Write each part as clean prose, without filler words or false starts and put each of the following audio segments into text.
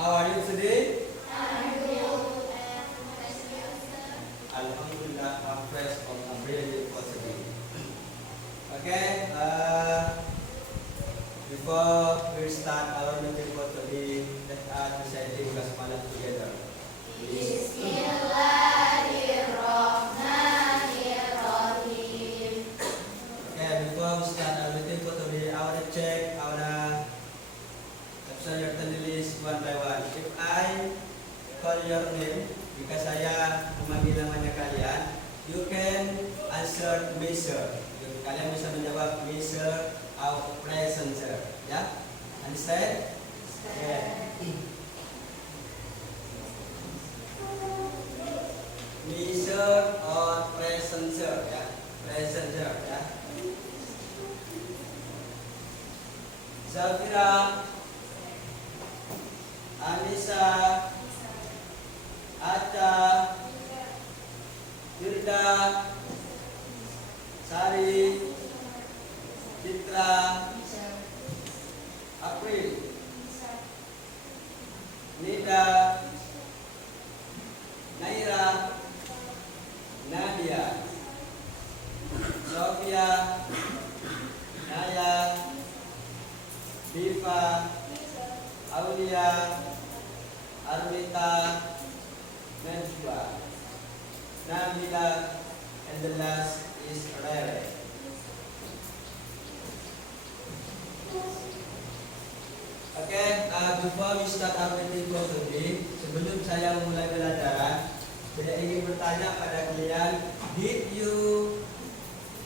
How are you today? I'm good and thank you, sir. Alhamdulillah, I'm fresh from a really for today. Okay, before we start our meeting for today, let us recite the basmalah together. Bismillahirrahmanirrahim. Okay, before we start our meeting for today, I want to check our episode list one by one. If I call your name, jika saya memanggil namanya kalian, you can answer Mr. Kalian bisa menjawab Mr. or present, sir. Ya, understand? Yeah. Mr. or present, sir. Ya, present, sir. Ya. Zafira, Anissa, Aca, Firda, Sari, Citra, April, Nida, Naira, Nadia, Sofia, Naya, Diva, Aulia, Armita, Najwa, Nabila, and the last is Rere. Okay, before we start our meeting for today, sebelum saya mulai belajar, saya ingin bertanya pada kalian, did you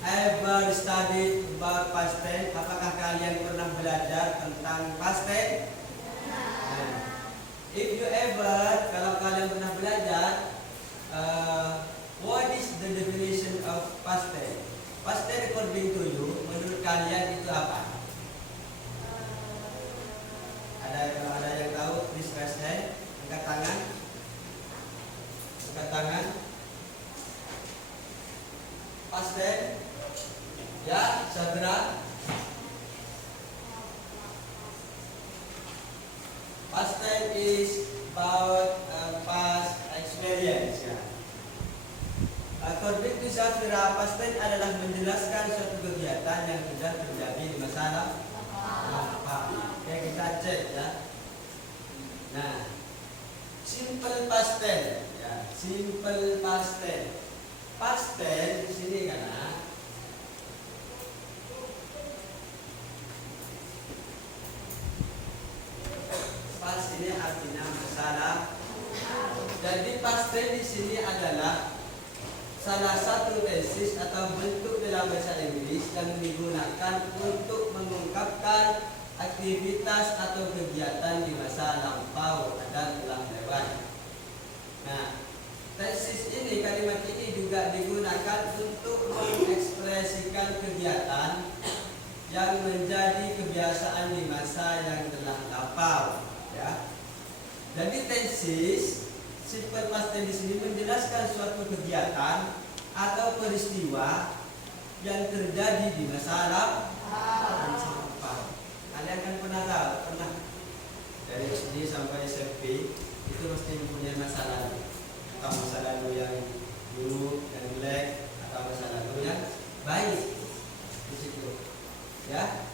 ever study about past tense? Apakah kalian pernah belajar tentang past tense? If you ever, kalau kalian pernah belajar, what is the definition of past tense? Past tense according to you, menurut kalian itu apa? Kalau ada yang tahu, please raise hand. Angkat tangan. Angkat tangan. Past tense. Ya, segera. Past tense is about past experience. Ya. According to Zafira, past tense adalah menjelaskan suatu kegiatan yang sudah terjadi di masa lalu. Oke, kita cek ya. Nah, simple past tense. Ya, simple past tense. Past tense di sini karena past ini artinya masalah. Jadi past tense di sini adalah salah satu tenses atau bentuk dalam bahasa Inggris yang digunakan untuk mengungkapkan aktivitas atau kegiatan di masa lampau dan telah lewat. Nah, tenses ini, kalimat ini juga digunakan untuk mengekspresikan kegiatan yang menjadi kebiasaan di masa yang telah lampau. Ya. Jadi tenses simple past tense di sini menjelaskan suatu kegiatan atau peristiwa yang terjadi di masa lampau. Kalian kan pernah tahu, pernah dari SD sampai SMP itu mesti mempunyai masa lalu, atau masa lalu yang buruk, yang jelek, atau masa lalu yang baik di situ. Ya,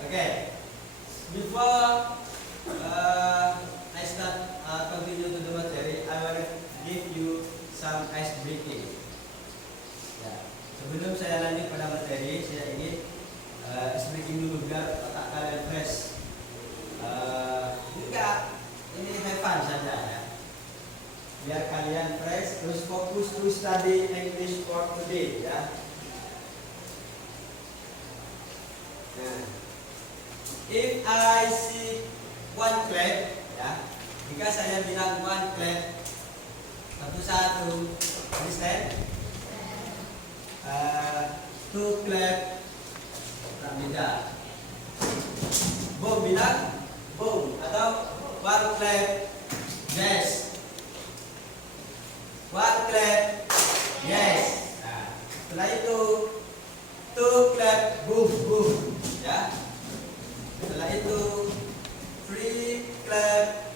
oke. Before I start continue to the material, I want to give you some ice breaking. Ya. Sebelum saya lanjut pada materi, saya ingin ice breaking dulu biar otak kalian fresh. Enggak, ini have fun saja ya. Biar kalian fresh, terus fokus to study English for today ya. Nah, if I see one clap, ya. Jika saya bilang one clap, satu-satu, understand? Two clap, tak beda. Boom bilang, boom, atau one clap, yes. One clap, yes. Nah, setelah itu, two clap, boom, boom, ya. Setelah itu, three clap,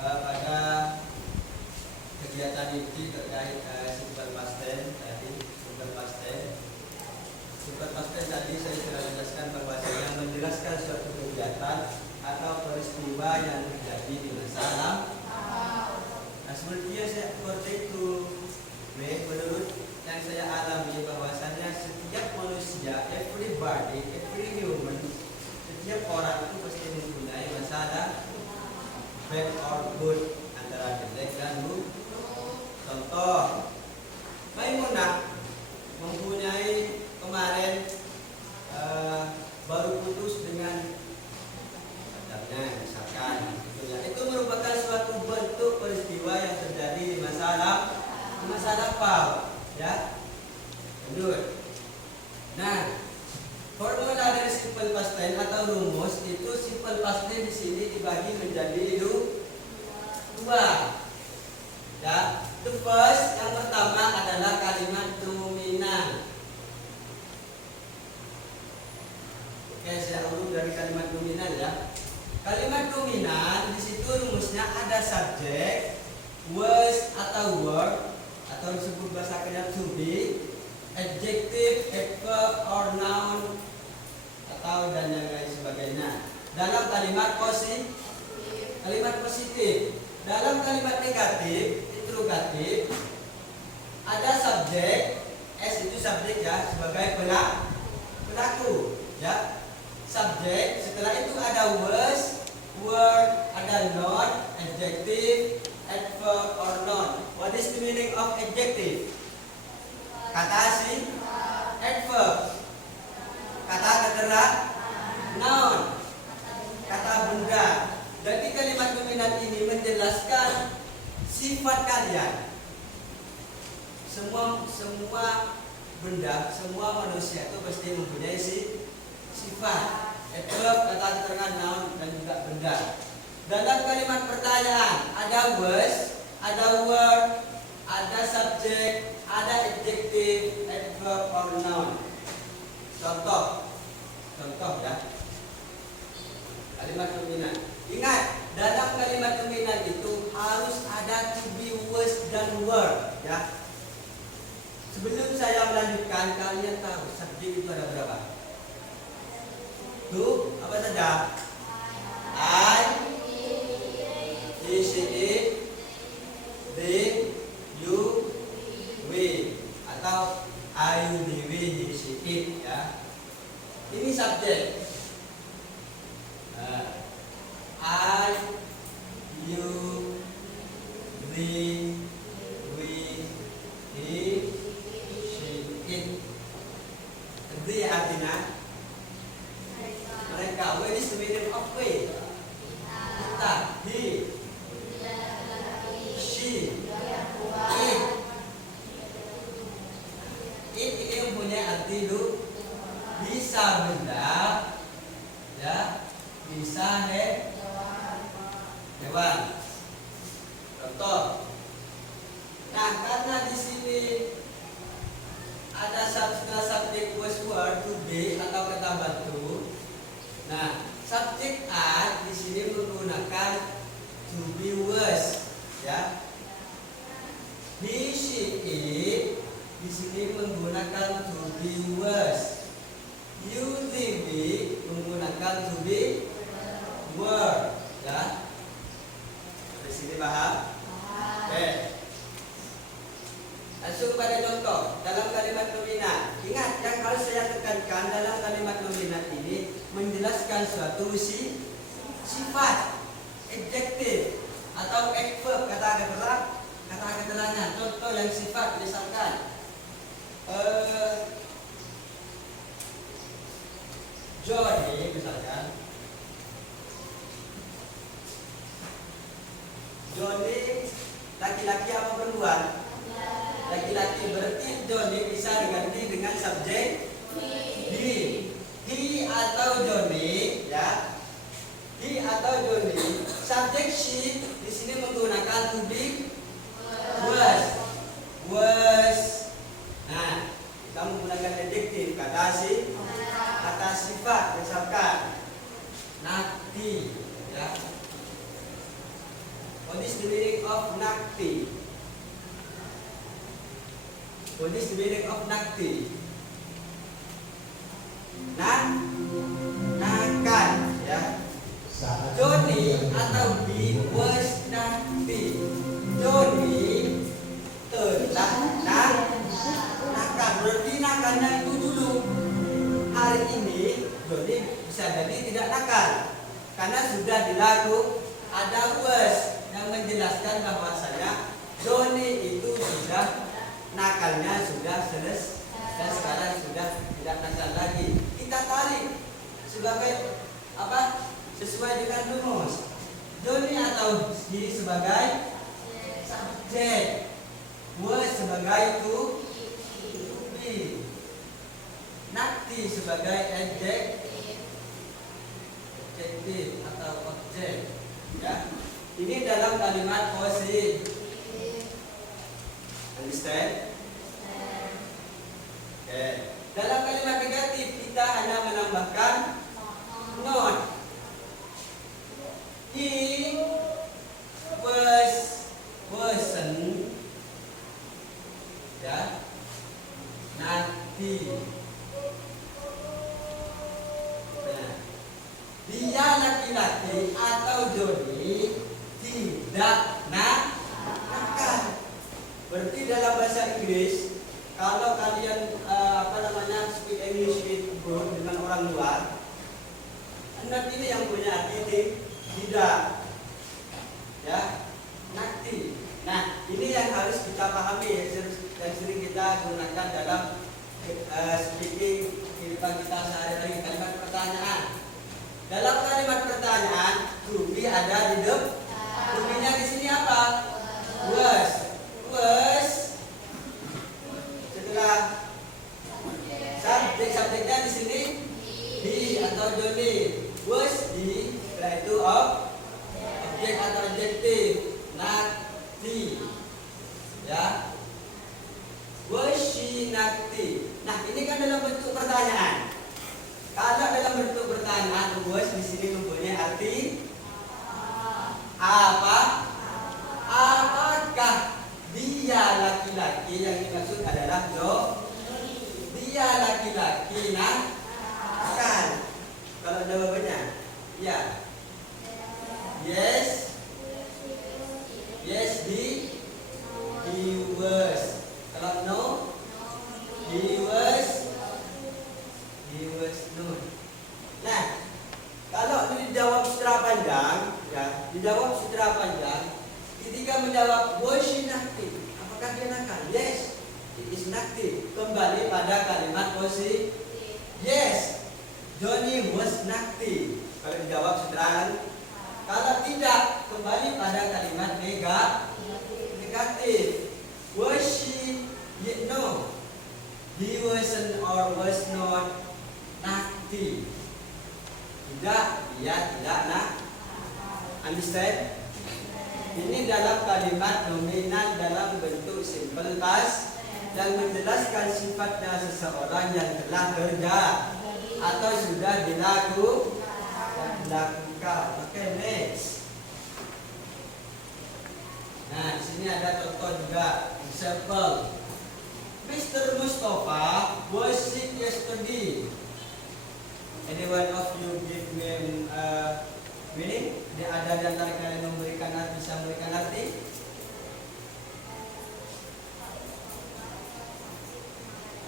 pada kegiatan inti terkait simple past tense tadi. Simple past tense tadi saya sudah jelaskan bahwa saya menjelaskan suatu kegiatan atau peristiwa yang terjadi di masa lalu. Nah, sepertinya saya seperti itu. Menurut yang saya alami bahwasannya setiap manusia, everybody, every human, setiap orang itu pasti mempunyai masalah bad or good, antara jelek dan buruk. Contoh, Maimunah mempunyai kemarin baru putus dengan pacarnya, misalkan. Itu merupakan suatu bentuk peristiwa yang terjadi di masa lampau, ya. Lanjut. Nah, formula dari simple past tense atau rumus itu simple past tense di sini dibagi menjadi dua. Ya, the first yang pertama adalah kalimat dominan. Oke, saya urut dari kalimat dominan ya. Kalimat dominan di situ rumusnya ada subjek, was atau word atau disebut bahasa Korea to be, adjective, adverb or noun atau dan yang lain sebagainya. Dalam kalimat positif, dalam kalimat negatif, interrogatif, ada subjek, S itu subjek ya, sebagai pelaku, ya. Subjek, setelah itu ada was, word, ada noun, adjective, adverb or noun. What is the meaning of adjective? Kata asing, adverb. Kata keterangan, noun. Kata benda. Jadi kalimat dominan ini menjelaskan sifat kalian. Semua benda, semua manusia itu pasti mempunyai sifat. Adverb, kata keterangan, noun dan juga benda. Dalam kalimat pertanyaan ada was, ada word, ada subjek, ada adjective, adverb or noun. Contoh ya. Kalimat dominan. Ingat, dalam kalimat dominan itu harus ada to be, was dan word, ya. Sebelum saya melanjutkan, kalian tahu subjek itu ada berapa? Tuh, apa saja? I, he, she, it, they, you, we, atau I, you, they, we, he, she, it, ya. Ini subjek. I, you, they, we, he, she, it. They artinya mereka. What is the meaning of we? Kita, he, she, it. It ini mempunyai arti bisa benda, ya, bisa hewan. Contoh. Nah, karena di sini ada subjek was, word, to be atau kata batu. Nah, subjek I di sini menggunakan to be was, ya. He, she, it di sini menggunakan to be was. You, they, we menggunakan to be were, ya. Di sini paham? Oke. Langsung pada contoh dalam kalimat dominan. Ingat yang harus saya tekankan dalam kalimat dominan ini menjelaskan suatu sifat, adjektif atau adverb, kata keterangan. Contoh yang sifat misalkan Johnny misalkan. Johnny laki-laki apa perempuan? Laki-laki, berarti Johnny bisa diganti dengan subjek he. He atau Johnny, ya. He atau Johnny. Subjek she di sini menggunakan to be was. Nah, kita menggunakan adjektif kata sifat misalkan Nati, ya. What is the meaning of nakti? What is the meaning of nakti? Nakal, ya. Johnny atau B was nakti. Johnny telah nakal. Berarti nakalnya itu dulu. Hari ini Johnny bisa jadi tidak nakal karena sudah dilakukan. Ada was yang menjelaskan bahwasanya Johnny itu sudah nakalnya sudah selesai dan sekarang sudah tidak nakal lagi. Kita tarik sebagai apa? Sesuai dengan rumus. Johnny atau diri sebagai subjek, was sebagai to be, nakti sebagai adjektif atau objek. Ya, ini dalam kalimat positif. Understand? Okay. Dalam kalimat negatif kita hanya menambahkan not. He wasn't, ya, nanti. Nah, dia laki-laki atau Johnny tidak nakal. Berarti dalam bahasa Inggris, kalau kalian speak English with good dengan orang luar, not ini yang punya adjektif tidak, ya, nakti. Nah, ini yang harus kita pahami yang sering kita gunakan dalam speaking kehidupan kita sehari-hari. Kalimat pertanyaan. Dalam kalimat pertanyaan, to be ada di depan. To be-nya di sini apa? Was. Setelah subjeknya di sini he atau Johnny. Was di, setelah itu objek atau adjektif nakti, ya. Was she nakti. Nah, ini kan dalam bentuk pertanyaan. Kalau dalam bentuk pertanyaan, was di sini mempunyai arti apa? Apakah dia laki-laki? Yang dimaksud adalah dia laki-laki nakal. Kalau jawabannya ya, yes, he was. Kalau no, he was not. Nah, kalau dijawab secara panjang, ya, dijawab secara panjang. Ketika menjawab was she nakti, apakah dia nakal? Yes, it is nakti. Kembali pada kalimat positif. Yes, Johnny was nakti. Kalau dijawab secara, kalau tidak, kembali pada kalimat negatif. Was she? No, he wasn't or was not nakti. Tidak, dia tidak understand? Ini dalam kalimat nominal dalam bentuk simple past yang menjelaskan sifatnya seseorang yang telah kerja atau sudah dilakukan. Oke, next. Nah, di sini ada contoh juga. Example. Mr. Mustafa was sick yesterday. Anyone of you give me meaning? Ada di antara kalian yang bisa memberikan arti?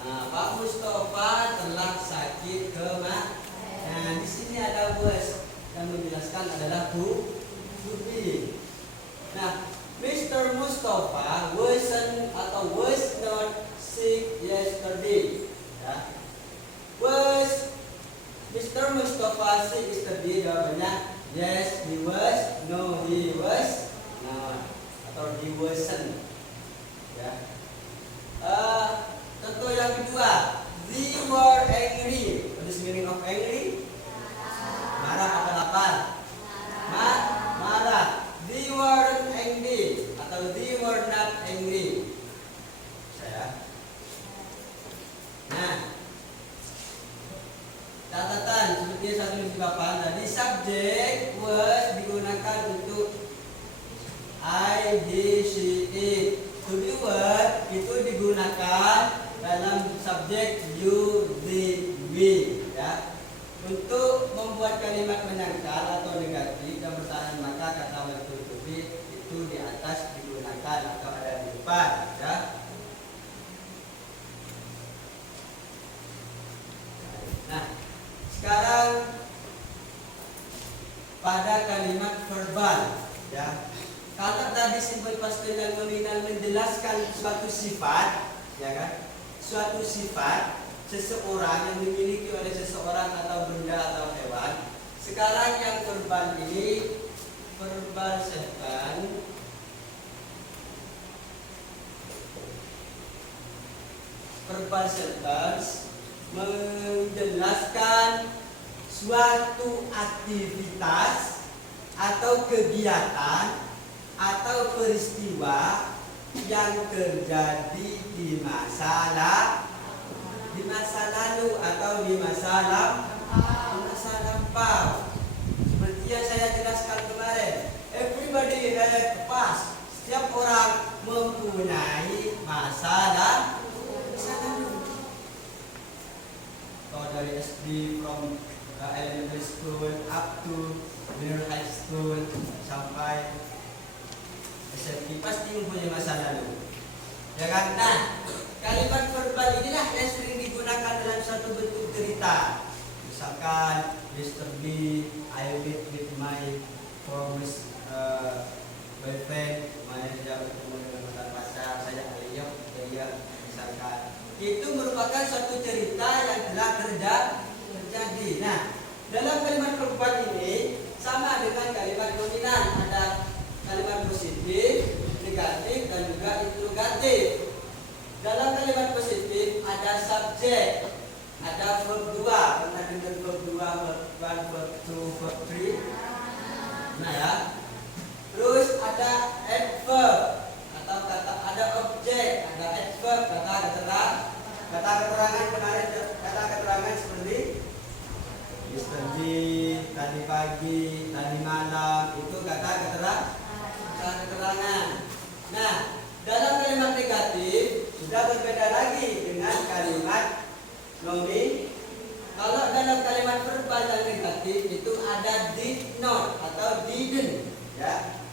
Nah, Pak Mustafa telah sakit kemarin. Nah, di sini ada was yang menjelaskan adalah to be. Nah, Mr. Mustafa wasn't atau was not sick yesterday. Ya. Was Mr. Mustafa sick yesterday? Jawabannya yes, he was. No, he was not. Atau he wasn't. Ya. Contoh yang kedua, they were angry. What is the meaning of angry? Marah apa lapar? Marah. They weren't angry atau they were not angry. Nah, catatan seperti yang saya tulis di papan tadi, subjek was digunakan untuk I, he, she, it. To be word itu digunakan dalam subjek you, they, we. Ya. Untuk membuat kalimat menyangkal atau negatif dan bertahan maka kata word to be itu di atas digunakan atau ada di depan. Ya. Nah, sekarang pada kalimat verbal, ya. Kalau tadi simple past tense dan nominal menjelaskan suatu sifat, ya kan? Suatu sifat seseorang yang dimiliki oleh seseorang atau benda atau hewan. Sekarang yang verbal ini verbal sentence. Verbal sentence menjelaskan suatu aktivitas atau kegiatan atau peristiwa yang terjadi di masa lalu atau di masa lampau. Seperti yang saya jelaskan kemarin, everybody has a past. Setiap orang mempunyai masa lalu. Kalau dari SD from elementary school up to middle high school sampai SMP pasti mempunyai masa lalu, ya kan? Nah, kalimat verbal inilah yang sering digunakan dalam suatu bentuk cerita. Misalkan, yesterday I met with my promised boyfriend, mana dia bertemu dengan mantan pacar saya Aliyah, dia misalkan. Itu merupakan suatu cerita yang telah terjadi. Nah, dalam kalimat verbal ini sama dengan kalimat dominan, ada kalimat positif, negatif, dan juga interrogatif. Dalam kalimat positif ada subjek, ada verb 2. Pernah dengar verb 2, verb 1, verb 2, verb 3? Nah ya. Terus ada adverb atau ada objek, ada adverb, kata keterangan kemarin, kata keterangan seperti yesterday, tadi pagi, tadi malam, itu kata keterangan. Nah, dalam kalimat negatif sudah berbeda lagi dengan kalimat nomin. Kalau dalam kalimat verbal yang negatif itu ada did not atau didn't, ya.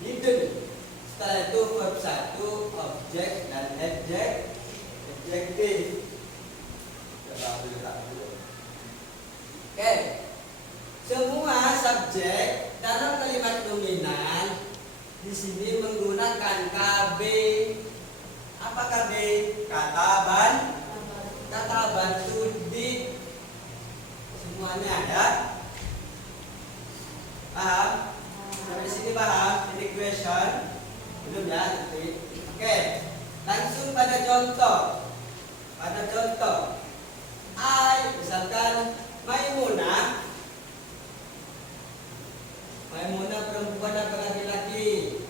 Didn't. Setelah itu verb 1, objek dan adjektif. Oke. Semua subjek dalam kalimat nominal di sini menggunakan KB. Apa KB? Kata bantu did. Semuanya ada. Paham? Sampai sini paham? Ini question. Belum ya? Oke. Langsung pada contoh. Misalkan Maimunah perempuan atau laki-laki?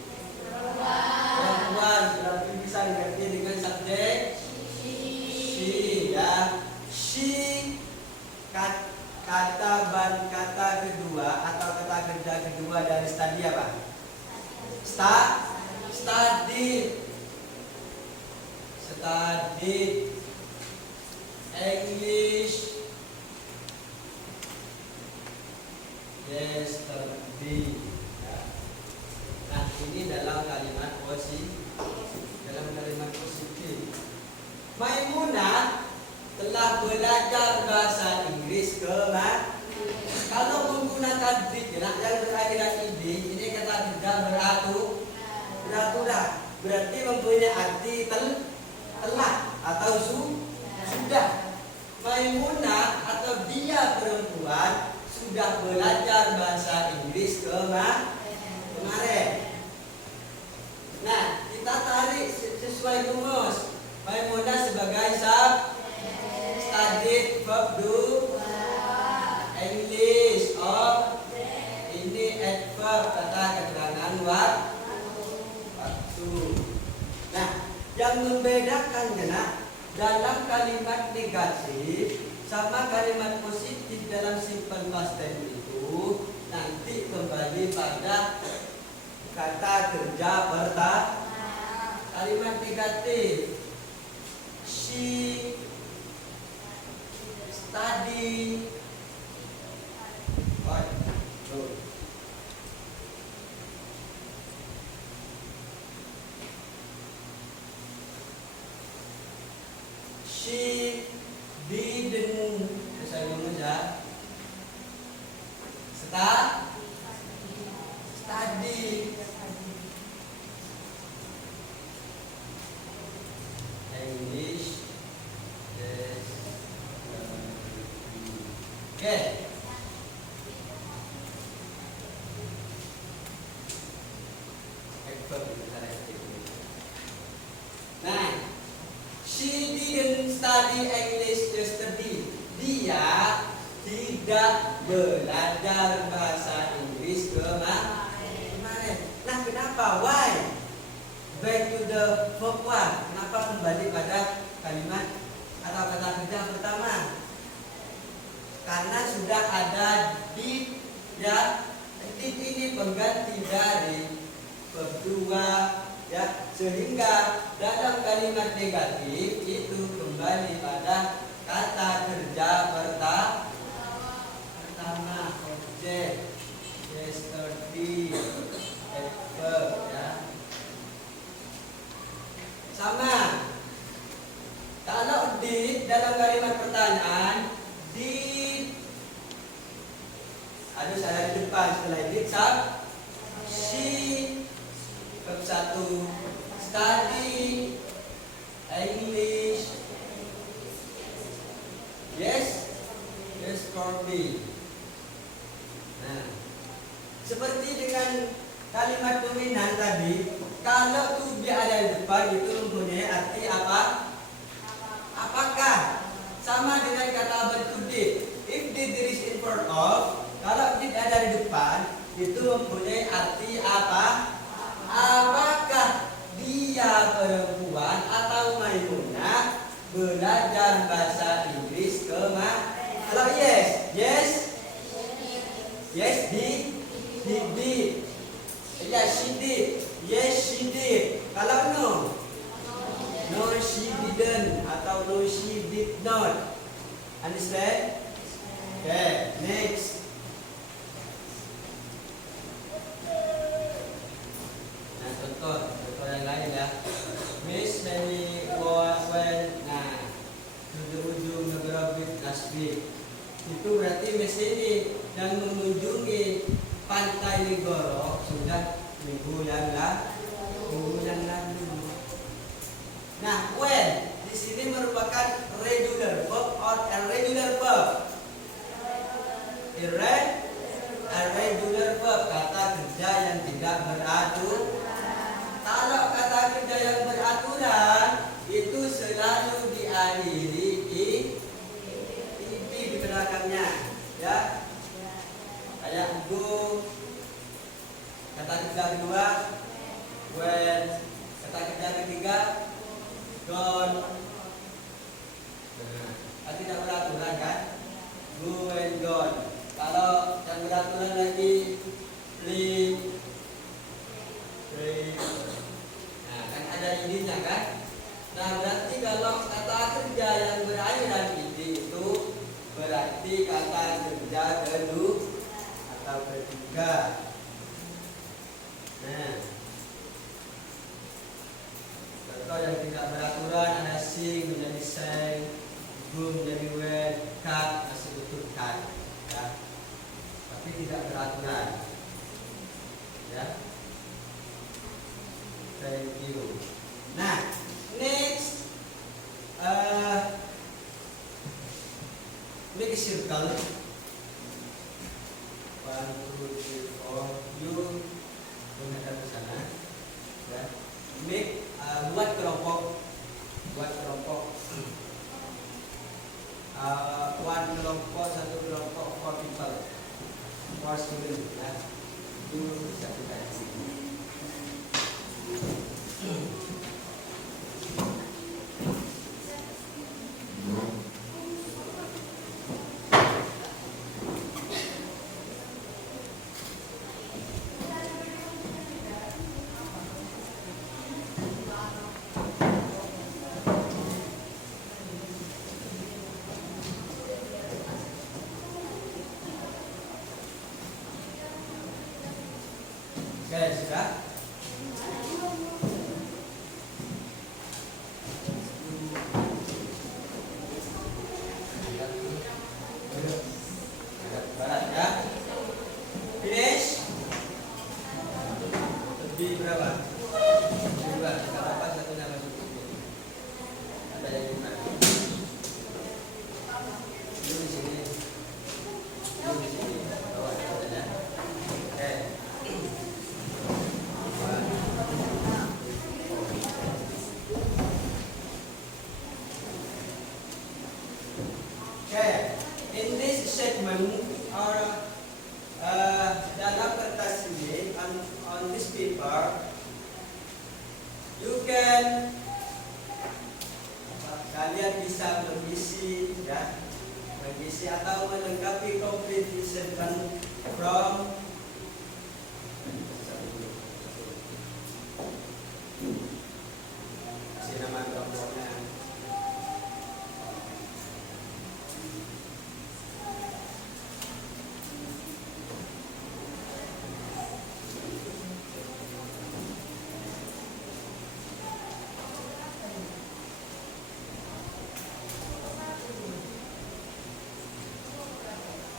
Perempuan. Berarti bisa diganti dengan subjek she, ya. She kata kedua atau kata kerja kedua dari study apa? Study English. Yesterday. Ya. Nah, ini dalam kalimat positif. Maimunah telah belajar bahasa Inggris kemarin. Kalau menggunakan did yang berakhiran ini kata tidak beraturan. Berarti mempunyai arti telah atau sudah. Maimunah atau dia perempuan sudah belajar bahasa Inggris kemarin. Nah, kita tarik sesuai rumus. Maimunah sebagai studied verb 2, English of, ini adverb kata keterangan waktu. Nah, yang membedakannya dalam kalimat negatif sama kalimat positif dalam simple past tense itu nanti kembali pada kata kerja pertama. Kalimat negatif. She study. What? Good. She didn't. Saya ngomong ya. Study. English. Yes. Okay. Nah, she didn't study English yesterday. Dia tidak belajar bahasa Inggris kemarin. Nah, kenapa? Why? Back to the verb one. Kenapa kembali pada kalimat atau kata kerja pertama? Karena sudah ada did, ya. Did ini pengganti dari verb 2, ya. Sehingga dalam kalimat negatif itu kembali pada kata kerja pertama. Objek yesterday, verb, ya. Sama. Kalau did dalam kalimat pertanyaan, did ada saya di depan setelah did she verb 1 study English. Yes for me. Nah, seperti dengan kalimat dominan tadi, kalau to be ada di depan itu mempunyai arti apa? Apakah? Sama dengan kata verb to did. If did is in front of, kalau did ada di depan itu mempunyai arti apa? Apakah dia perempuan atau Maimunah belajar bahasa Inggris kemarin? Kalau yes, did. Yes, she did. Yes, she did. Kalau no, she didn't atau no, she did not. Understand? Okay, next. Nah, contoh yang lain ya. Miss Mary went to the ujung negara last week. Itu berarti Miss ini yang mengunjungi pantai Ligoro sudah minggu yang lalu. Nah, when di sini merupakan regular verb or irregular verb. Irregular verb, kata kerja yang tidak beraturan. Kalau kata kerja yang beraturan itu selalu diakhiri di belakangnya, ya. Kayak go, kata kerja kedua, when, kata kerja ketiga, gone. Nah, tidak beraturan kan? Go and gone. Kalau yang beraturan lagi, play. Nah, kan ada ininya kan? Nah, berarti kalau kata kerja yang berakhiran ide itu berarti kata kerja kedua atau ketiga. Nah, contoh yang tidak beraturan ada sing menjadi sang, go menjadi went, cut masih utuh cut, ya. Tapi tidak beraturan, ya. Thank you. Nah, next, make a circle. 1, 2, 3, 4. You menghadap ke sana. Ya. Make buat kelompok. One kelompok, satu kelompok, 4 people, 4 students. Ya. Itu satu kali. sudah? Barat ya. Finish. Lebih berapa? Dua. Kalau apa satu nama cukup. Ada yang lima. Ini di sini. Ini di sini. Bawah saja. Oke. Okay, in this segment or dalam kertas ini on this paper, you can kalian bisa mengisi ya, mengisi atau melengkapi complete statement from kasih nama kelompoknya.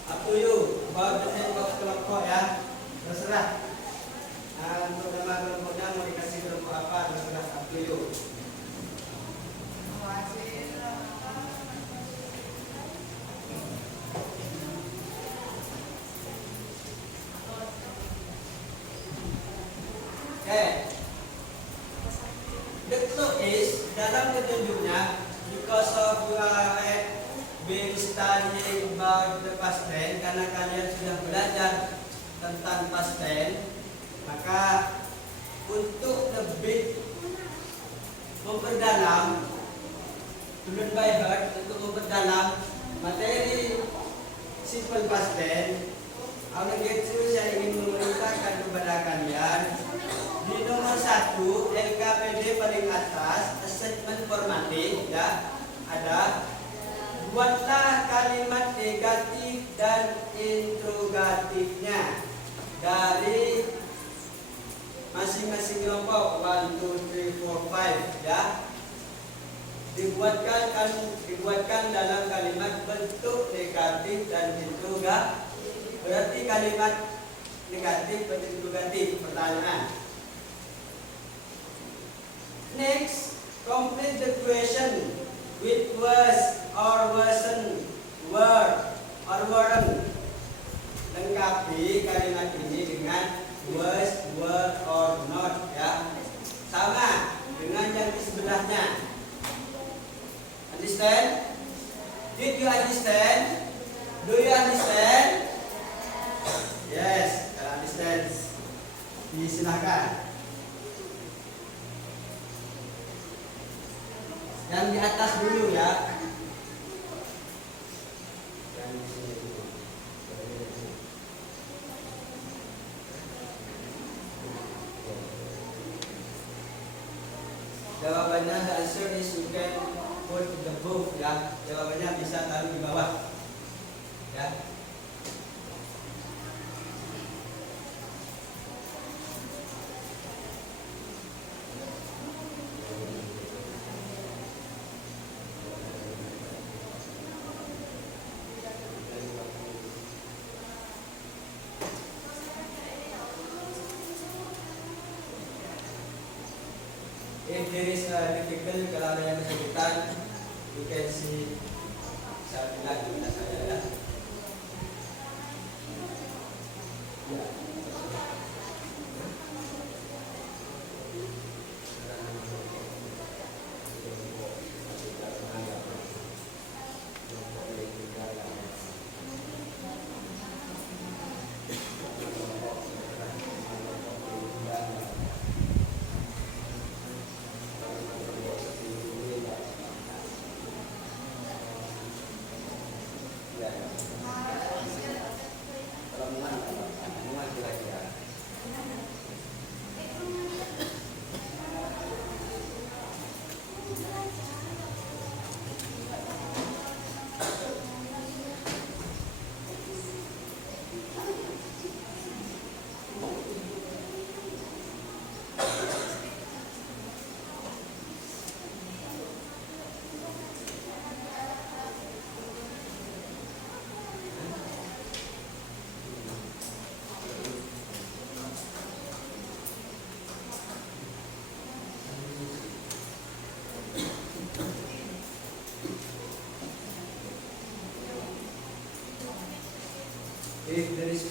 Up to you, about the name of kelompok ya, terserah. Untuk nama kelompoknya mau dikasih kelompok apa, terserah, up to you. Okay. The clue is dalam petunjuknya, because of you are been studying about the past tense, karena kalian sudah belajar tentang past tense, maka untuk lebih memperdalam, to learn by heart, untuk memperdalam materi simple past tense, saya ingin memerintahkan kepada kalian di nomor 1 LKPD paling atas statement formatif ya, ada buatlah kalimat negatif dan interrogatifnya dari masing-masing kelompok 1, 2, 3, 4, 5 ya. Dibuatkan dalam kalimat bentuk negatif dan interrogatif. Berarti kalimat negatif dan interrogatif pertanyaan. Next, complete the question with was or wasn't, were or weren't. Lengkapi kalimat ini dengan was, were or not ya. Sama dengan yang di sebelahnya. Understand? Did you understand? Do you understand? Yes, kalau understand silakan. Yang di atas dulu ya. Yang di sini dulu. Jawabannya the answer is you can put in the book ya. Jawabannya bisa taruh di bawah. Ya. If there is a difficult, kalau ada yang kesulitan, you can see saya bilang kepada saya ya. Yeah.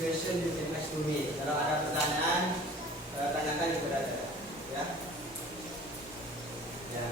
question you can ask to me. Kalau ada pertanyaan, tanyakan kepada saya. Ya. Ya.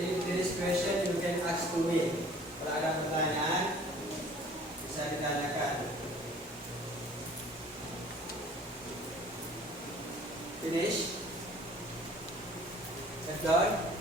If there is question, you can ask to me. Kalau ada pertanyaan, bisa ditanyakan. Finish? Have done?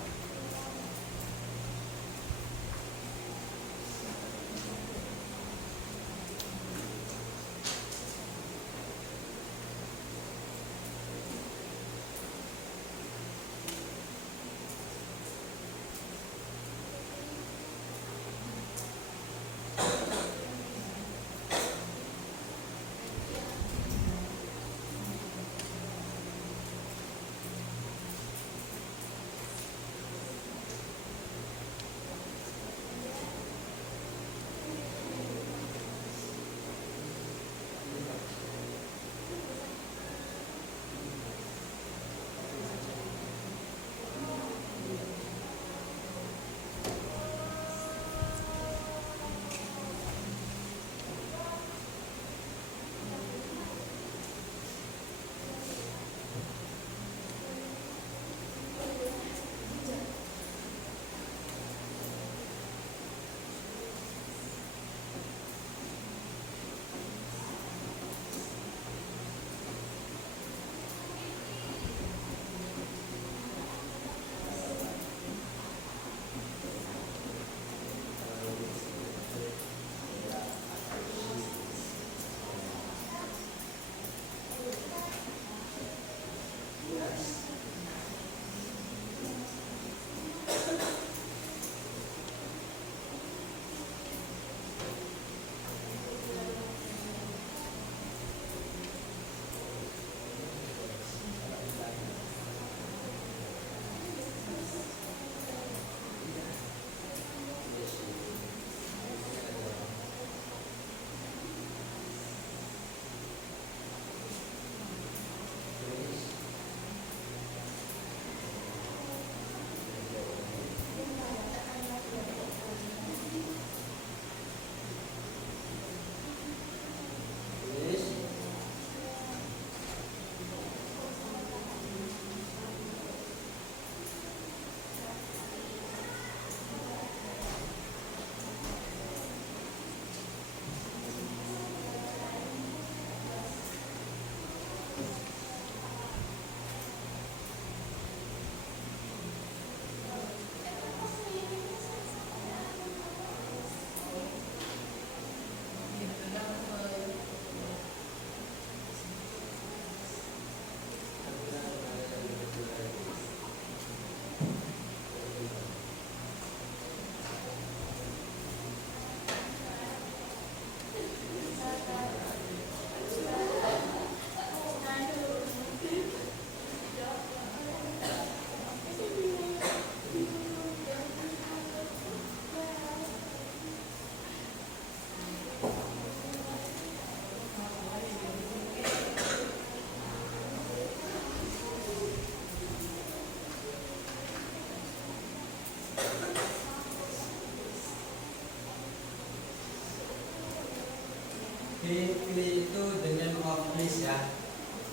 Pilih itu the name of place ya.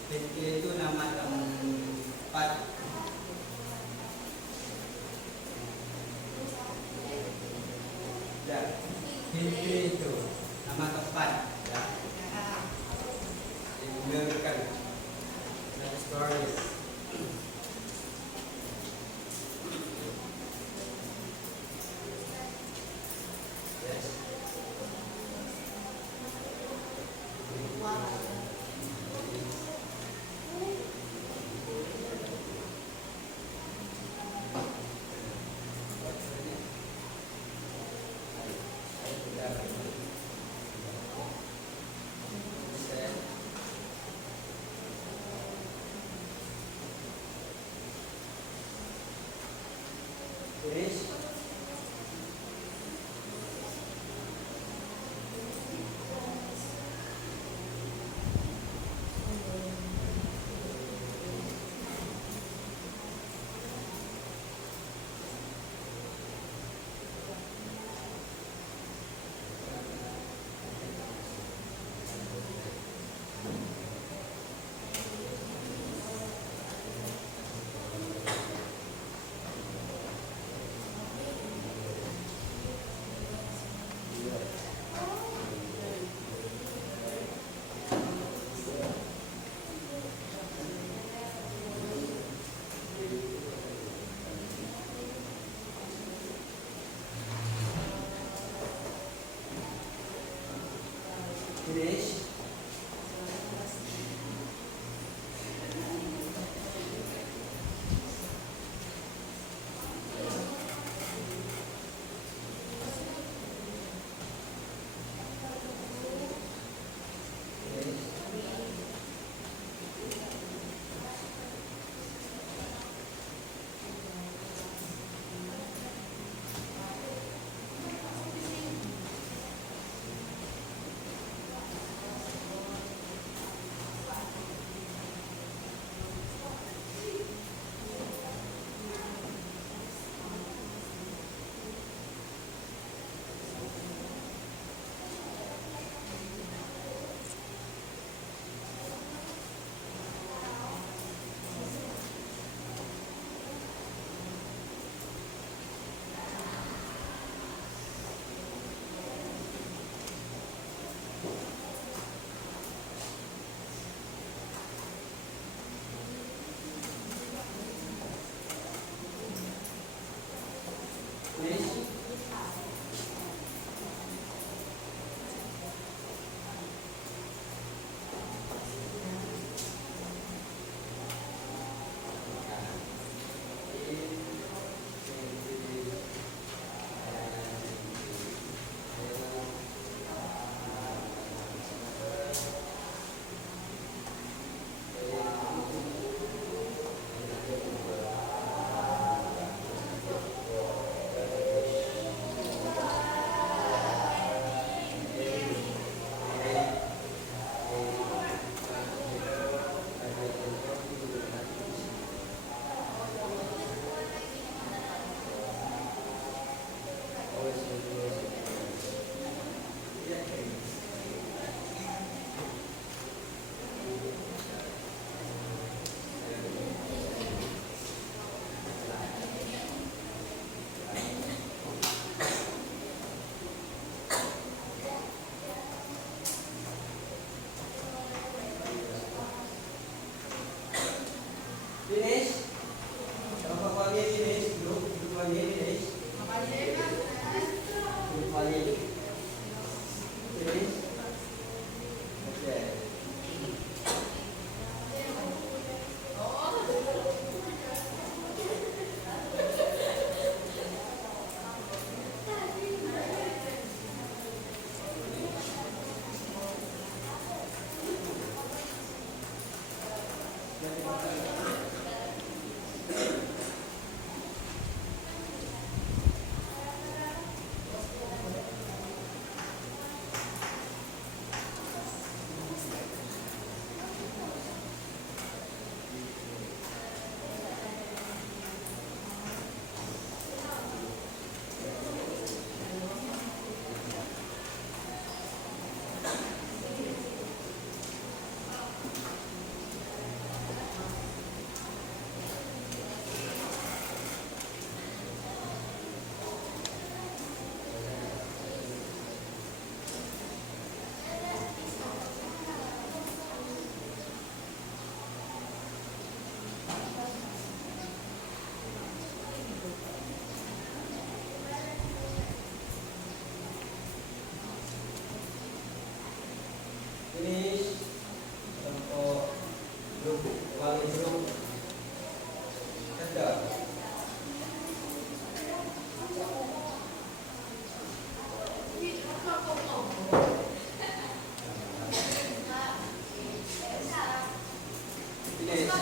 Pilih itu nama tempat. Finish. Finish. Finish. Berapa kali finish? Dua kali finish. Dua kali. Finish. Okay. Finish. Tempo grup kali grup. Ada. Finish.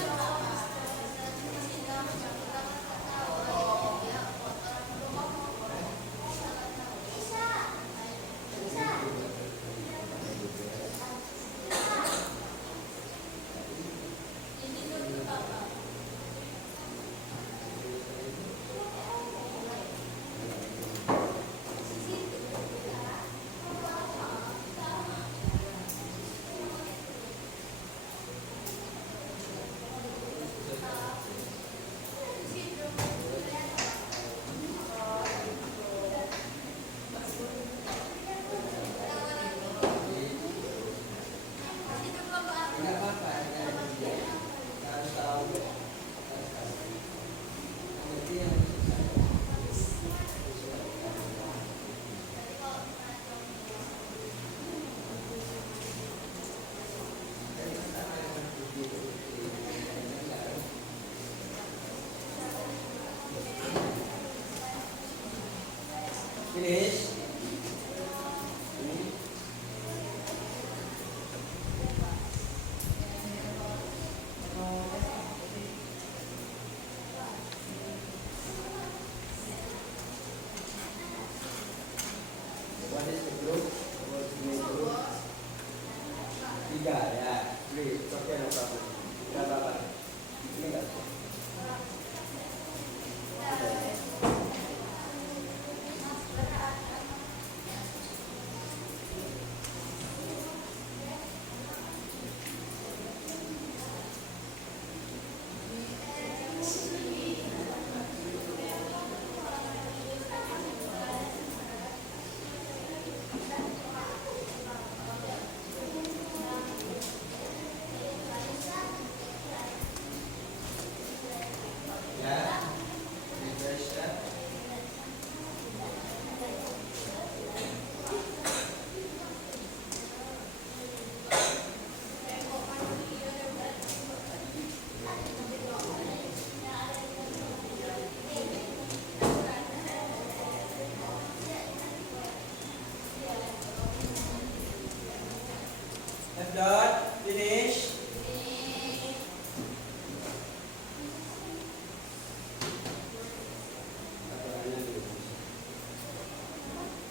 F dot, finish.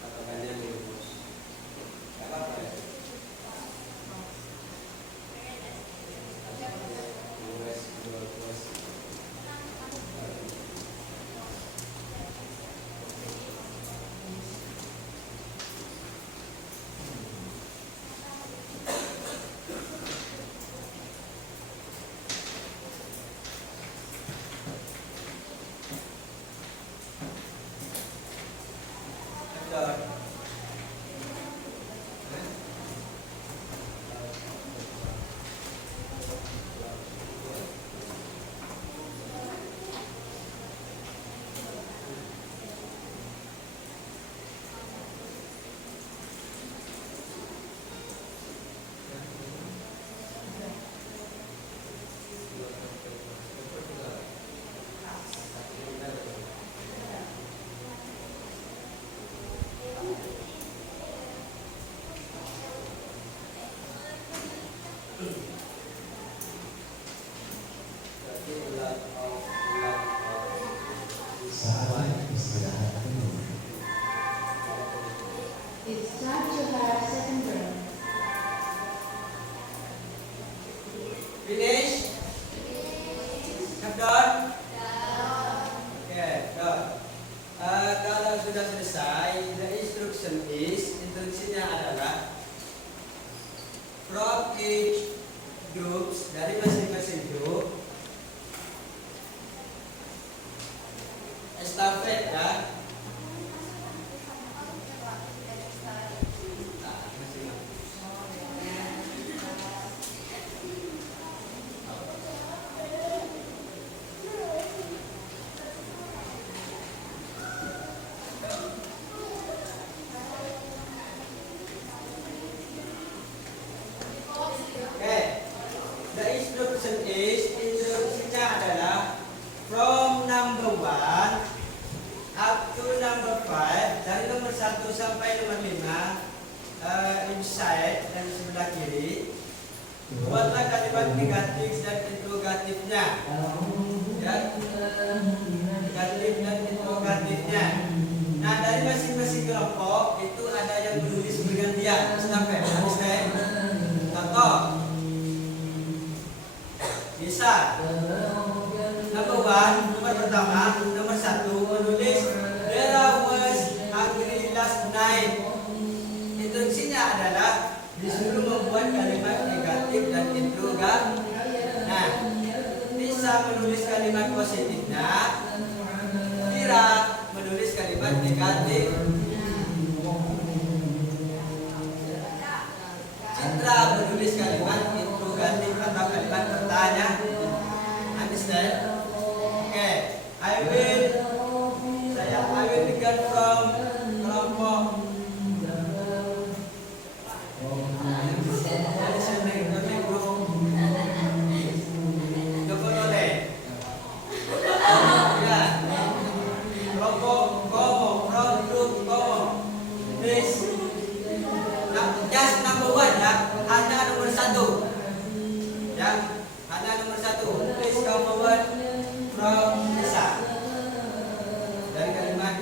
Patokannya dirubus. Gak apa-apa ya. Saatnya istirahat penuh. It's time to have second break. Finish. Have done. Oke, done. Kalau sudah selesai, the instruction is, instruksinya adalah from each groups, dari masing-masing grup, estafet ya. Nah, masing-masing. Oke, the instruction is, instruksinya adalah from number 1 up to number 5, dari nomor 1 sampai nomor 5, inside dan sebelah kiri. Buatlah kalimat negatif dan interrogatifnya. Ya, negatif dan interrogatifnya. Nah, dari masing-masing kelompok itu ada yang menulis bergantian. Estafet, understand? Contoh, bisa. Number 1, nomor pertama, nomor 1 menulis Dera was hungry last night. Instruksinya adalah disuruh membuat kalimat negatif dan interrogatif. Nah, bisa menulis kalimat positifnya, Dira menulis kalimat negatif, Citra menulis kalimat interrogatif atau kalimat pertanyaan. Understand? Okay, I will begin from kelompok kelompok Komo, from group Komo. Please, just number 1 ya, hanya nomor 1. Ya, hanya nomor 1. Please come forward from Desa. Dari kalimat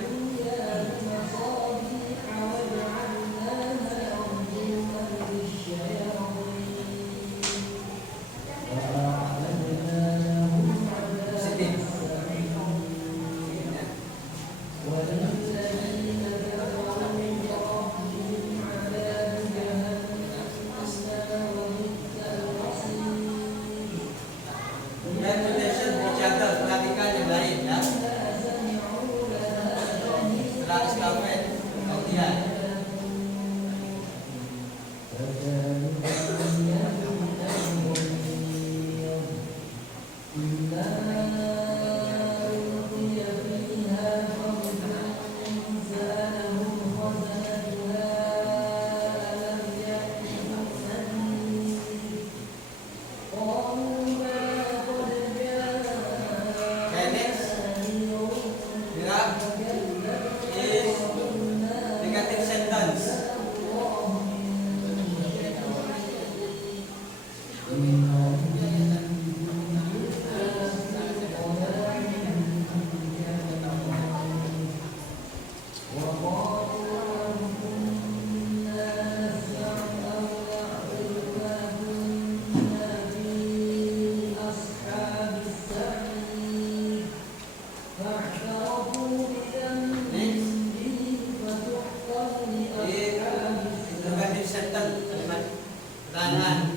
Pertanyaan.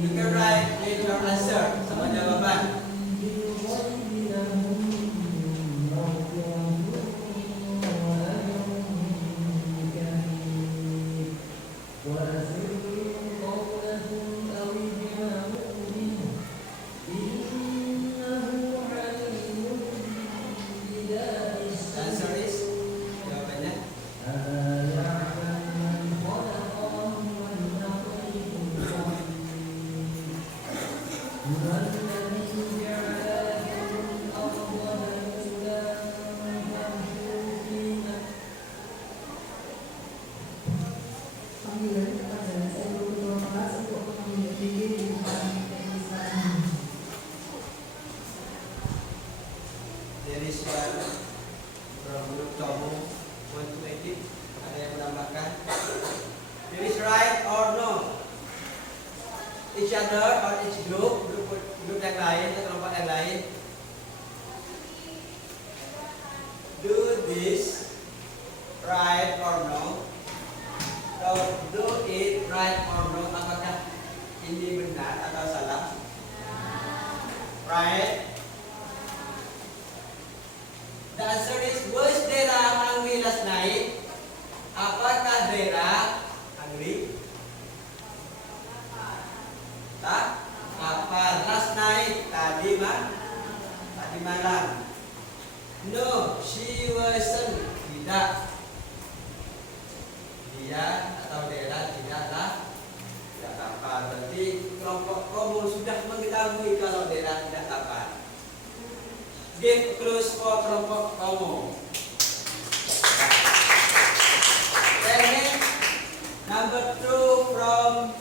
You can write with your answer sama jawaban. Answer is jawabannya. Panggilan kepada saya berdoa keras untuk mengambil diri di depan Islam. There is one from group Tomo 180. Ada yang menambahkan? There is right or no? Each other or each grup yang lain atau kelompok yang lain. Do this right or no? Do it right or no? Apakah ini benar atau salah? Right? The answer is, was Dera hungry last night? Apakah Dera hungry? Tak? Apa? Last night? Tadi malam. No, she wasn't. Tidak. Dia atau Dera tidaklah lapar. Berarti kelompok Komo sudah mengetahui kalau Dera tidak lapar. Give clues for kelompok Komo. Then number 2 from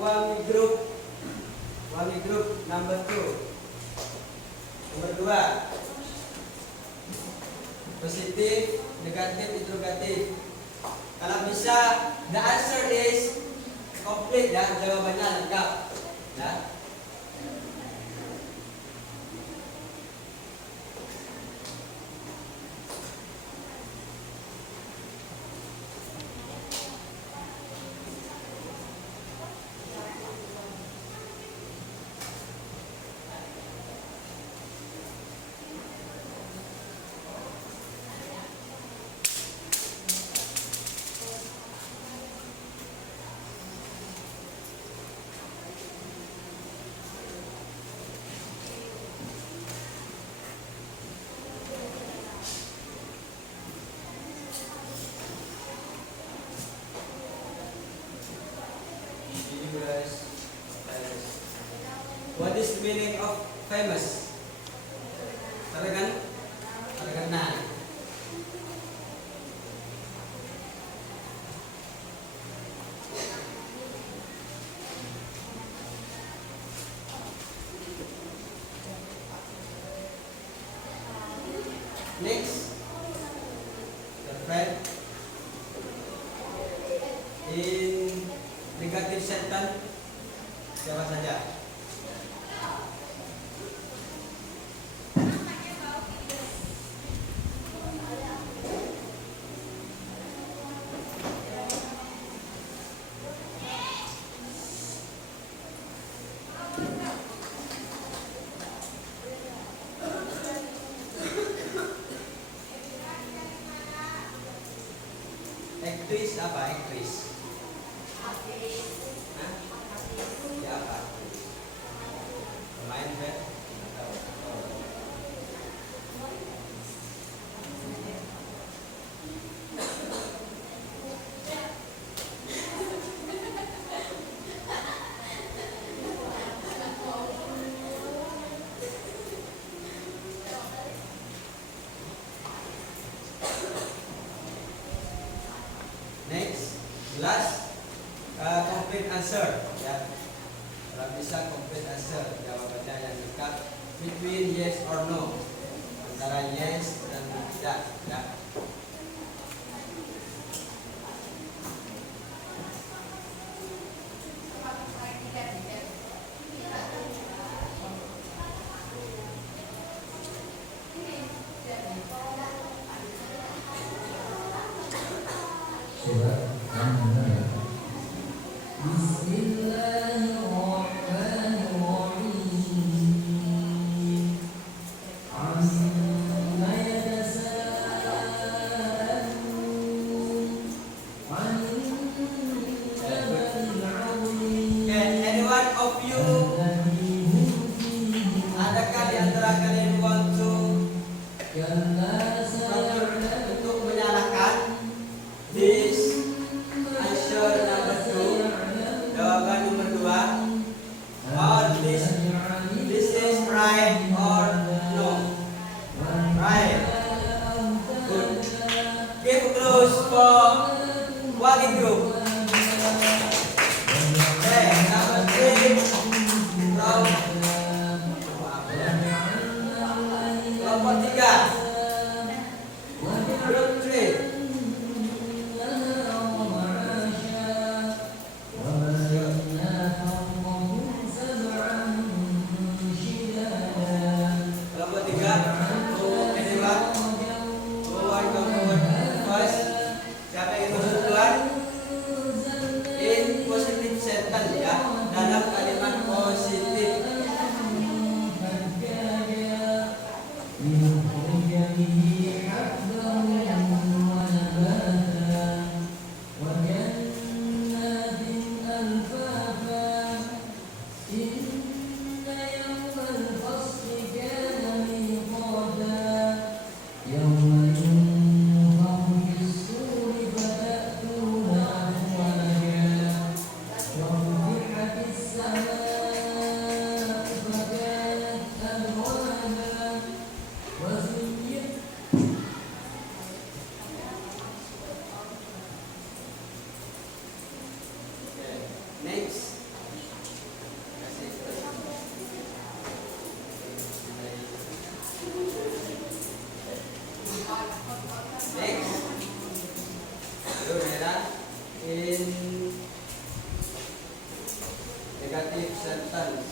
Wangi group number 2. Nomor 2. Positif, negatif, interrogatif. Kalau bisa, the answer is complete ya, jawabannya lengkap. Ya. What is the meaning of famous? Terkenal. Next, the friend in negative sentence siapa saja? Aktris apa? Aktris. Hah? Ya apa? Pemain film? Atau next, last, complete answer ya. Kalau bisa complete answer, jawabannya yang lengkap between yes or no, antara yes dan tidak ya. Surat An-Naml dalam kalimat positif. Next. Next. Itu merah. In negative sentence.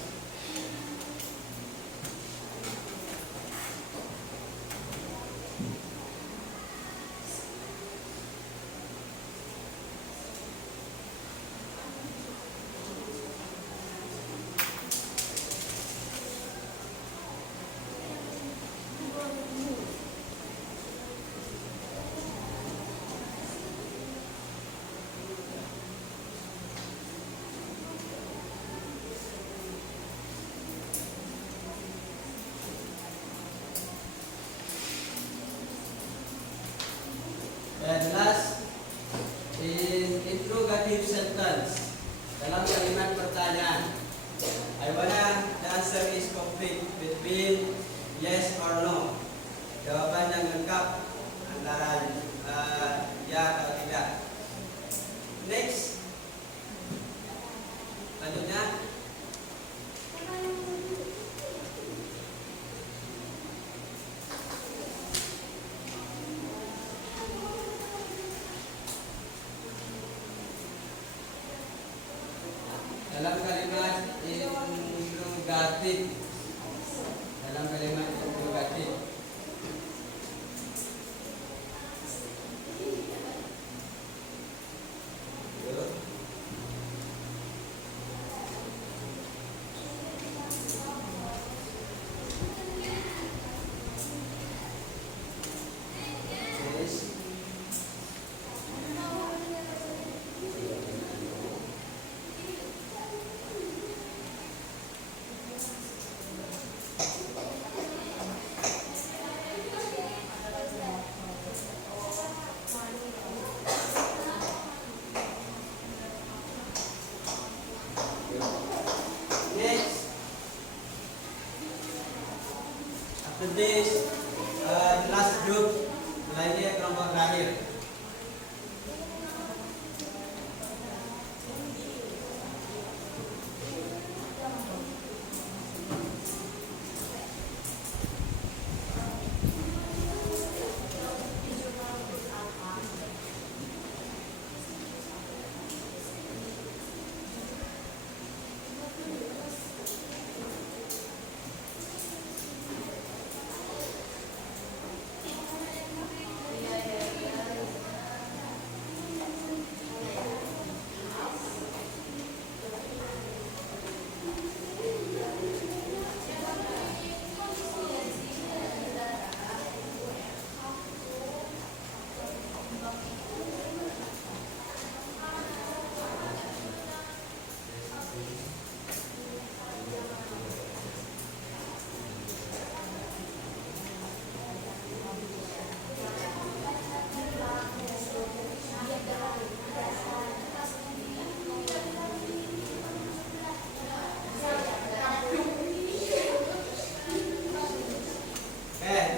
And last, in interrogative sentence. Dalam kalimat pertanyaan, I wanna the answer is complete between yes or no. Jawaban yang lengkap antara ya atau tidak. Next. Selanjutnya. Dalam kalimat interrogatif. Dalam kalimat interrogatif. Next, after this, the last group, lainnya kelompok terakhir.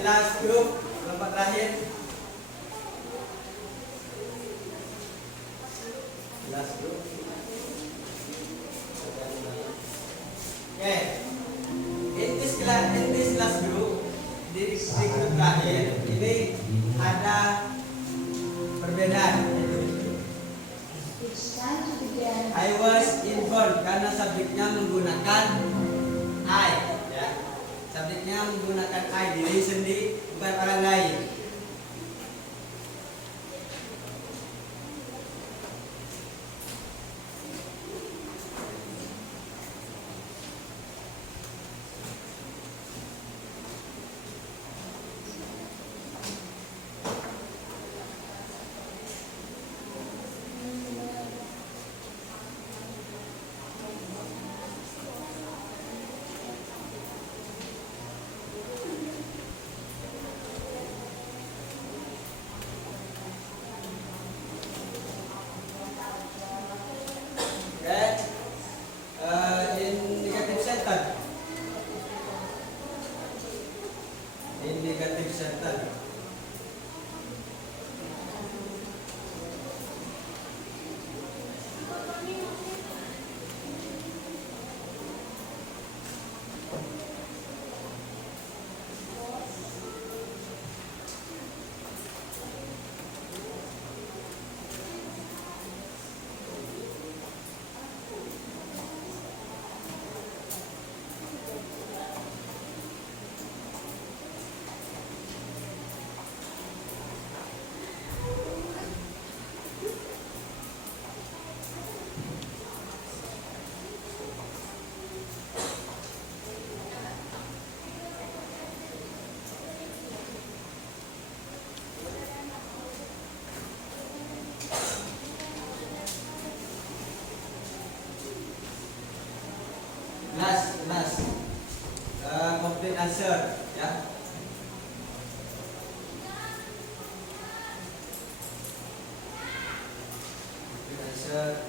Last group, kelompok terakhir. Last group. Okay. In this last group, di grup terakhir ini ada perbedaan. I was informed karena subjeknya menggunakan I. Subjeknya menggunakan I, diri sendiri, bukan orang lain. Last. Complete answer. Ya. Complete answer.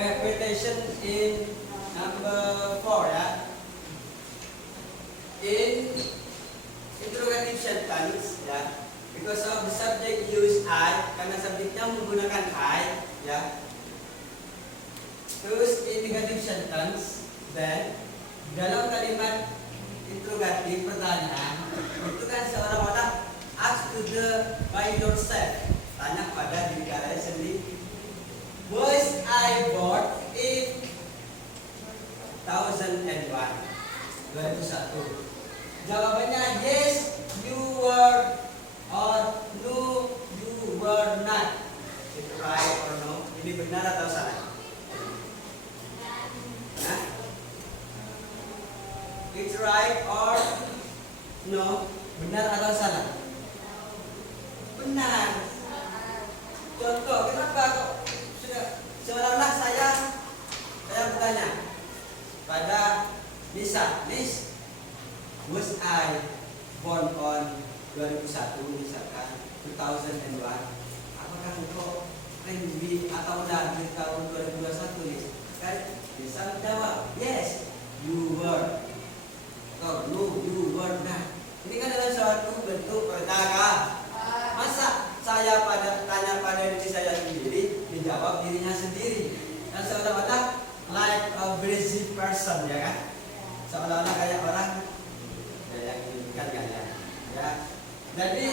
Repetition in number 4 ya. In interrogative sentence ya, because of the subject use I, karena subjeknya menggunakan I ya. Terus in negative sentence, then dalam kalimat interrogatif pertanyaan itu kan seorang orang ask to the by yourself, tanya pada diri kalian sendiri. Was I born in 2001? Jawabannya yes, you were, or no, you were not. Is it right or no? Ini benar atau salah? Nah, it's right or no? Benar atau salah? Benar. Contoh, kenapa kok seolah-olah saya bertanya pada Nisa, Miss, was I born on 2001 misalkan 2001? Apakah engkau friendly atau lahir tahun 2021 Miss? Kan bisa menjawab yes, you were, atau no, you were not. Ini kan adalah suatu bentuk pertanyaan. Masa saya tanya pada diri saya sendiri, dijawab dirinya sendiri, dan seolah-olah like a busy person ya kan, seolah-olah kayak orang yang kan ya. Jadi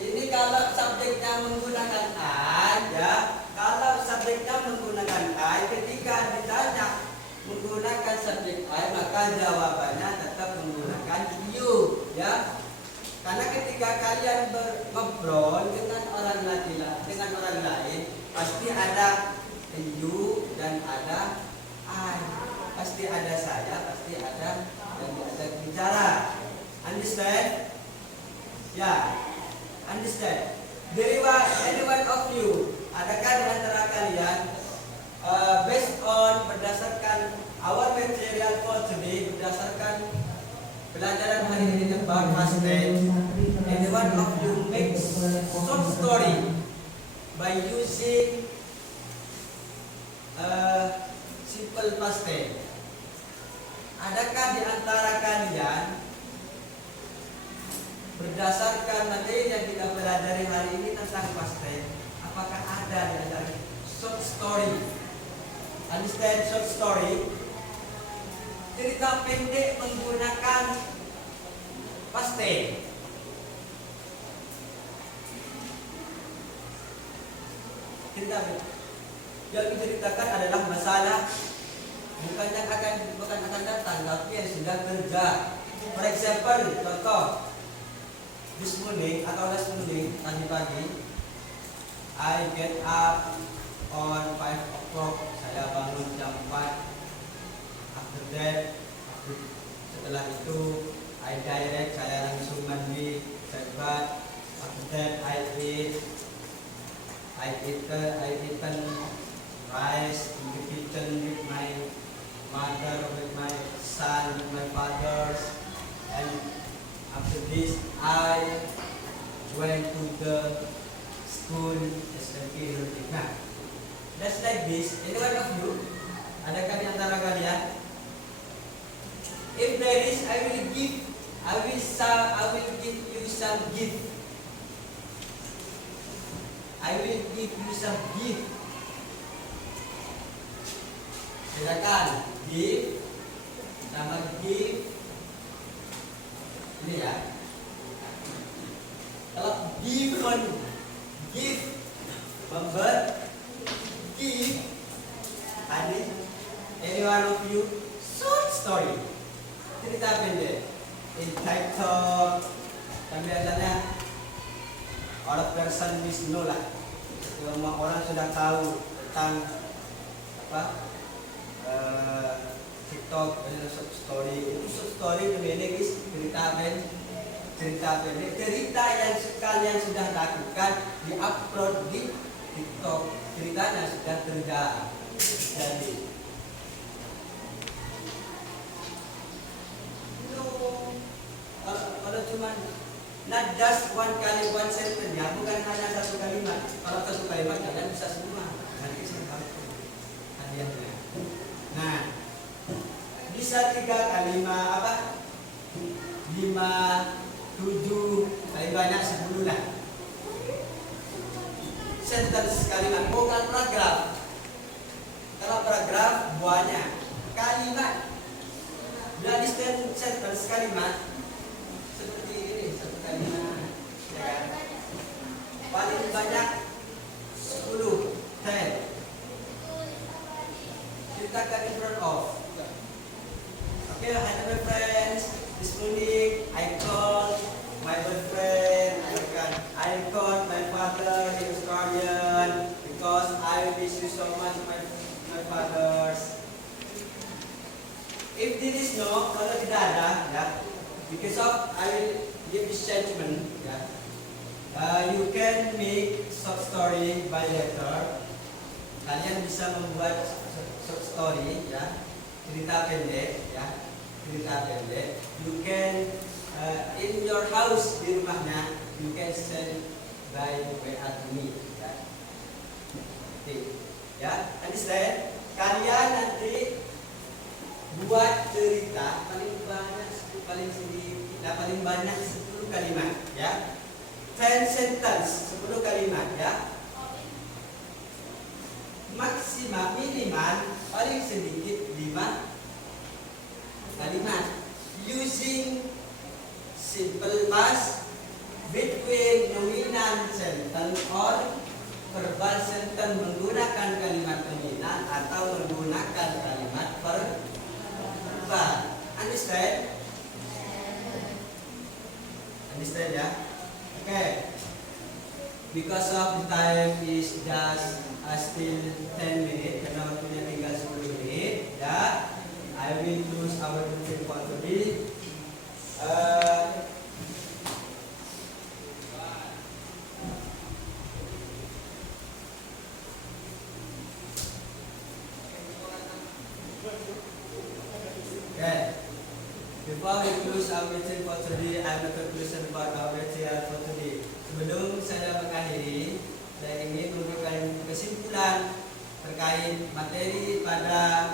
ini kalau subjeknya menggunakan I ya, kalau subjeknya menggunakan I, ketika ditanya menggunakan subjek I, maka jawabannya tetap menggunakan you ya. Karena ketika kalian ngobrol dengan orang lain, pasti ada you dan ada I, pasti ada saya, pasti ada dan ada bicara. Understand? Ya, understand. Any one of you, adakah di antara kalian based on berdasarkan our material for today, berdasarkan pelajaran hari ini tentang past tense, any one of you make short story by using simple past tense. Adakah di antara kalian berdasarkan materi yang kita pelajari hari ini tentang past tense, apakah ada di antara short story? Understand short story? Cerita pendek menggunakan past tense. Cerita yang diceritakan adalah masalah bukan akan datang, tapi yang sudah kerja. For example, contoh, this morning atau last morning tadi pagi, I get up on 5 o'clock. Saya bangun jam 4. After that, setelah itu I direct, saya langsung mandi, bath. After that I eaten rice in the kitchen with my mother, with my son, with my fathers, and after this I went to the school as a kid. Nah, that's like this. Any one of you Adakah di antara kalian? If there is, I will give you some gift. I will give you some gift. Bedakan give sama give. Ini ya. Kalau given, give, memberi, give. Tadi, any one of you, short story, cerita pendek, entitled, kan biasanya orang person must know lah. Semua orang sudah tahu tentang apa TikTok, short story. Itu short story the meaning is cerita pendek, cerita yang sekalian sudah lakukan di-upload di TikTok, ceritanya sudah terjadi. Kalau cuma not just one sentence ya, bukan hanya satu kalimat. Kalau satu kalimat kalian bisa semua. Nanti saya tahu hadiahnya. Nah, bisa 3 kalimat apa? 5, 7, paling banyak 10 lah. Sentence kalimat, bukan paragraf. Kalau paragraf banyak. Kalimat. Dari sentence kalimat seperti ini, satu kalimat. Ya kan? Paling banyak 10, 10. Ceritakan in front of. Okay, hi my friends. This morning I called my boyfriend. I called my father. He was Korean because I miss you so much, my fathers. If this is no, kalau tidak ada, ya, because of I will give you statement, ya. You can make short story by letter. Kalian bisa membuat short story, ya, cerita pendek, ya. Cerita pendek. You can in your house, di rumahnya, you can send by WA to me, ya. Okay. Ya, understand? Kalian nanti buat cerita paling banyak, paling sedikit, paling banyak 10 kalimat, ya. 10 sentence, 10 kalimat, ya. Maksimal, minimal, paling sedikit 5 kalimat. Using simple past between nominal sentence or verbal sentence, menggunakan kalimat nominal atau menggunakan kalimat verbal. Understand? Understand, ya? Okay. Because of the time is just still 10 minutes, karena waktunya tinggal 10 menit, ya. I will close our meeting for today. Okay. Before we close our meeting for today, I have a conclusion about our meeting for today. Sebelum saya mengakhiri, saya ingin memberikan kesimpulan terkait materi pada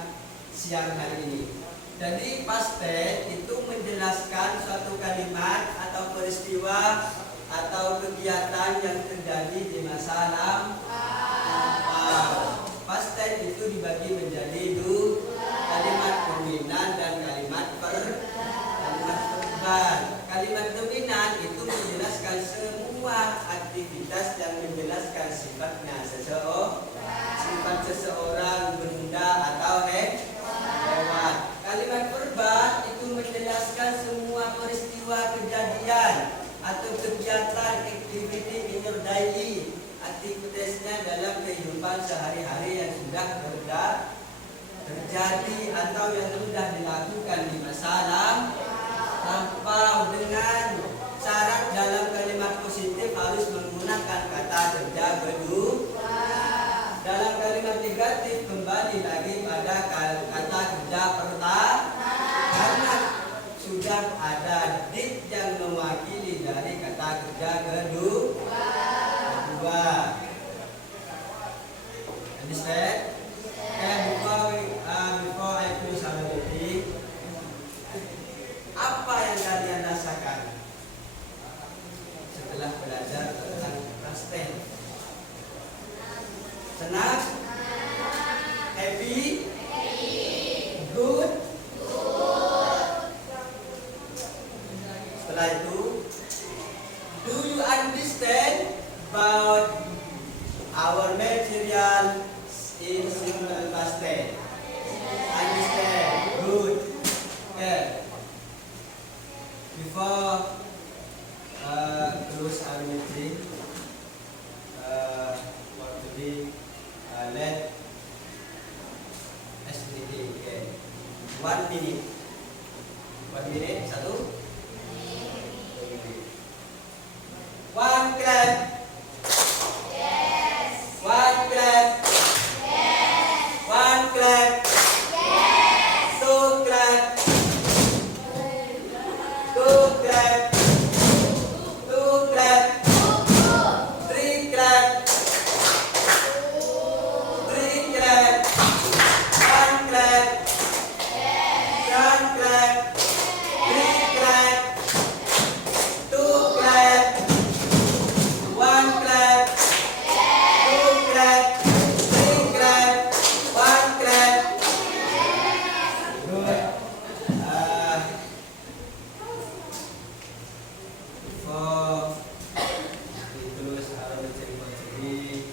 siang hari ini. Jadi past tense itu menjelaskan suatu kalimat atau peristiwa atau kegiatan yang terjadi di masa lampau. Past tense itu dibagi menjadi 2, kalimat dominan dan kalimat verbal. Kalimat dominan itu menjelaskan semua aktivitas yang menjelaskan sifatnya sifat seseorang, benda atau hewan. Kalimat verbal itu menjelaskan semua peristiwa, kejadian atau kegiatan, activity in your daily, aktivitasnya dalam kehidupan sehari-hari yang sudah terjadi atau yang sudah dilakukan di masa lampau. Dengan syarat dalam kalimat positif harus menggunakan kata kerja kedua. Dalam kalimat negatif kembali lagi pada kata kerja pertama, karena sudah ada did yang mewakili dari kata kerja kedua. Understand? And before Happy. Good. Setelah itu, do you understand about our material in simple past tense? Understand. Good. Okay. Before close our meeting for today, let us begin again. 1 minute. 1 minute. 1. One clap. Yes. One clap. Yes. One clap. Yes. Two clap. Two clap. Two clap. Three clap. Three clap. One clap. One clap. Three clap. Two clap. One clap, two clap, three clap, one clap. Good. Before we close our meeting for today,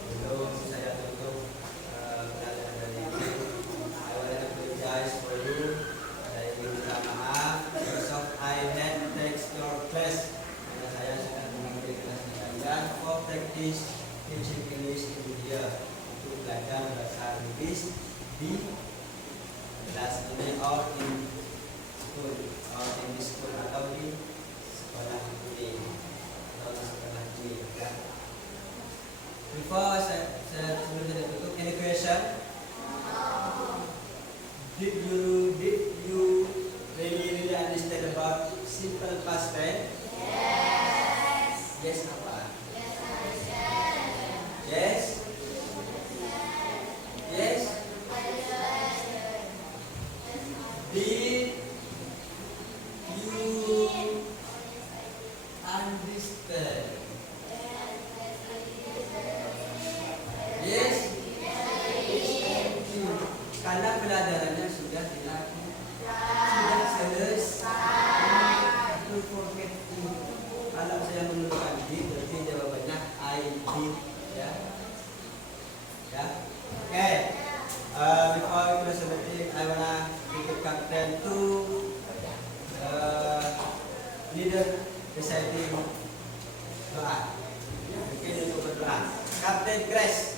belum saya tutup pengajian dari ini, I want to apologize for you. Saya ingin minta maaf because I had text your class. Karena saya sudah mengambil kelas kalian for practice teaching English in India, untuk belajar bahasa Inggris di kelas ini or in school atau di sekolah ini atau di sekolah ini. Ya. Before saya sebelum saya tutup, any question? Did you really understand about simple past tense? Yes apa? Yes? Yes? Did you understand? Yes? Karena pelajarannya sudah dilakukan, sudah selesai. Don't forget to. Kalau saya menurunkan did, berarti jawabannya I did, ya. Ya. Okay. Before we close the meeting, I wanna give Captain to leader reciting doa. Mungkin untuk berdoa. Captain Grace.